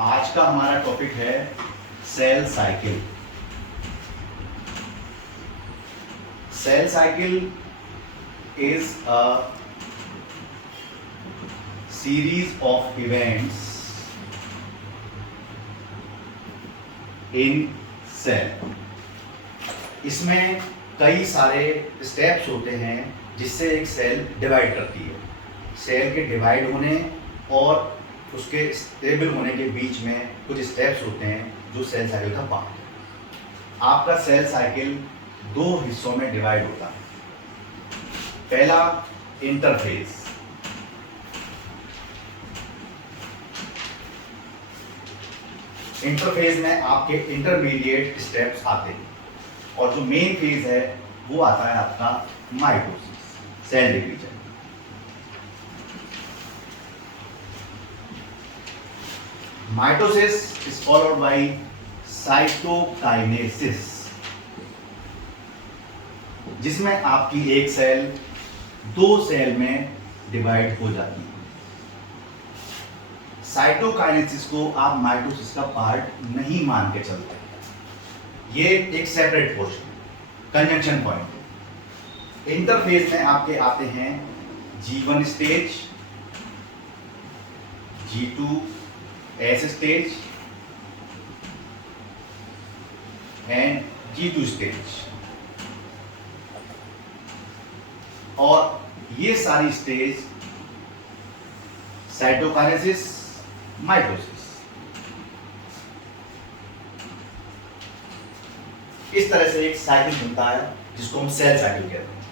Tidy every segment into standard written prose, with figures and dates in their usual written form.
आज का हमारा टॉपिक है cell cycle. Cell cycle is a series of events in cell. इसमें कई सारे स्टेप्स होते हैं जिससे एक सेल डिवाइड करती है। सेल के डिवाइड होने और उसके स्टेबल होने के बीच में कुछ स्टेप्स होते हैं जो सेल साइकिल का पार्ट है। आपका सेल साइकिल दो हिस्सों में डिवाइड होता है। पहला इंटरफेज। इंटरफेज में आपके इंटरमीडिएट स्टेप्स आते हैं और जो मेन फेज है वो आता है आपका mitosis, cell division. Mitosis is followed by cytokinesis, जिसमें आपकी एक सेल दो सेल में डिवाइड हो जाती है। साइटोकाइनेसिस को आप माइटोसिस का पार्ट नहीं मान के चलते, ये एक separate portion, conjunction point. Interphase में आपके आते हैं G1 stage, G2 S stage and G2 stage. और ये सारी स्टेज साइटोकाइनेसिस, माइटोसिस, इस तरह से एक साइकिल बनता है जिसको हम सेल साइकिल कहते हैं।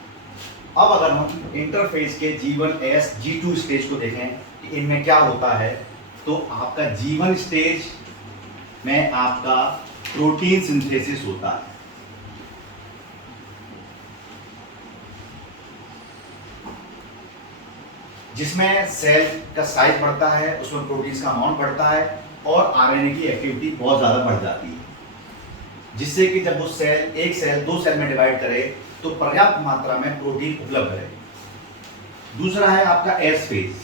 अब अगर हम इंटरफेज के G1 S G2 स्टेज को देखें कि इनमें क्या होता है, तो आपका G1 स्टेज में आपका प्रोटीन सिंथेसिस होता है। जिसमें सेल का साइज बढ़ता है, उसमें प्रोटीन्स का अमाउंट बढ़ता है और आरएनए की एक्टिविटी बहुत ज़्यादा बढ़ जाती है, जिससे कि जब वो सेल एक सेल दो सेल में डिवाइड करे तो पर्याप्त मात्रा में प्रोटीन उपलब्ध रहे। दूसरा है आपका S phase,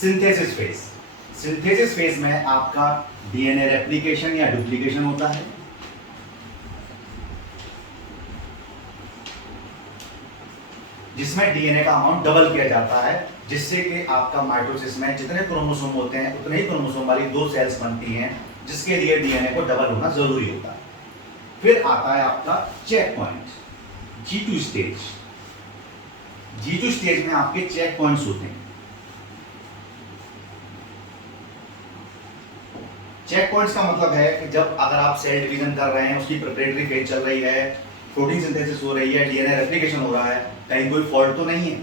synthesis phase. Synthesis phase में आपका डीएनए रेप्लिकेशन या डुप्लीकेशन होता है। जिसमें डीएनए का अमाउंट डबल किया जाता है, जिससे कि आपका माइटोसिस में जितने क्रोमोसोम होते हैं उतने ही क्रोमोसोम वाली दो सेल्स बनती हैं, जिसके लिए डीएनए को डबल होना जरूरी होता है। फिर आता है आपका check point, G2 stage. G2 stage में आपके चेक पॉइंट्स होते हैं। चेक पॉइंट्स का मतलब है कि जब अगर आप सेल डिवीजन कर रहे हैं, उसकी प्रिपरेटरी फेज चल रही है, प्रोटीन सिंथेसिस हो रही है, डीएनए रेप्लिकेशन हो रहा है, कहीं कोई फॉल्ट तो नहीं है।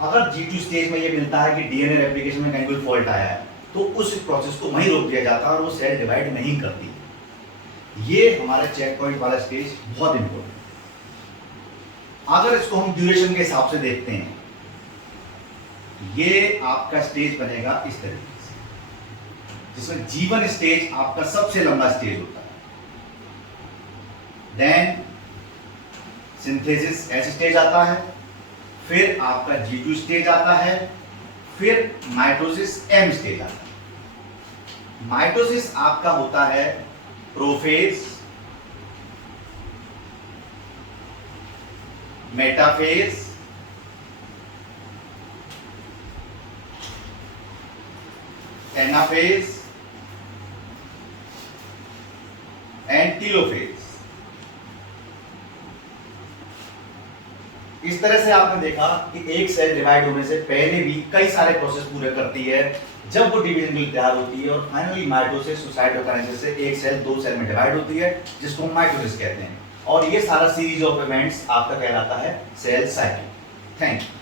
अगर G2 स्टेज में ये मिलता है कि डीएनए रेप्लिकेशन में कहीं कोई फॉल्ट आया है, तो उस प्रोसेस को वहीं रोक दिया जाता है और वो सेल डिवाइड नहीं करती। ये हमारा चेक पॉइंट वाला स्टेज बहुत इंपॉर्टेंट है। अगर इसको हम ड्यूरेशन के हिसाब से देखते हैं, ये आपका स्टेज बनेगा इस तरीके से, जिसमें G1 स्टेज आपका सबसे लंबा स्टेज होता है। देन सिंथेसिस S स्टेज आता है, फिर आपका G2 स्टेज आता है, फिर माइटोसिस M स्टेज आता है। माइटोसिस आपका होता है prophase, metaphase, anaphase and telophase. इस तरह से आपने देखा कि एक सेल डिवाइड होने से पहले भी कई सारे प्रोसेस पूरे करती है, जब वो डिवीजन के लिए तैयार होती है, और फाइनली माइटोसिस, साइटोकाइनेसिस से एक सेल दो सेल में डिवाइड होती है, जिसको हम माइटोसिस कहते हैं। और ये सारा सीरीज ऑफ इवेंट्स आपका कहलाता है सेल साइकिल। Thank you.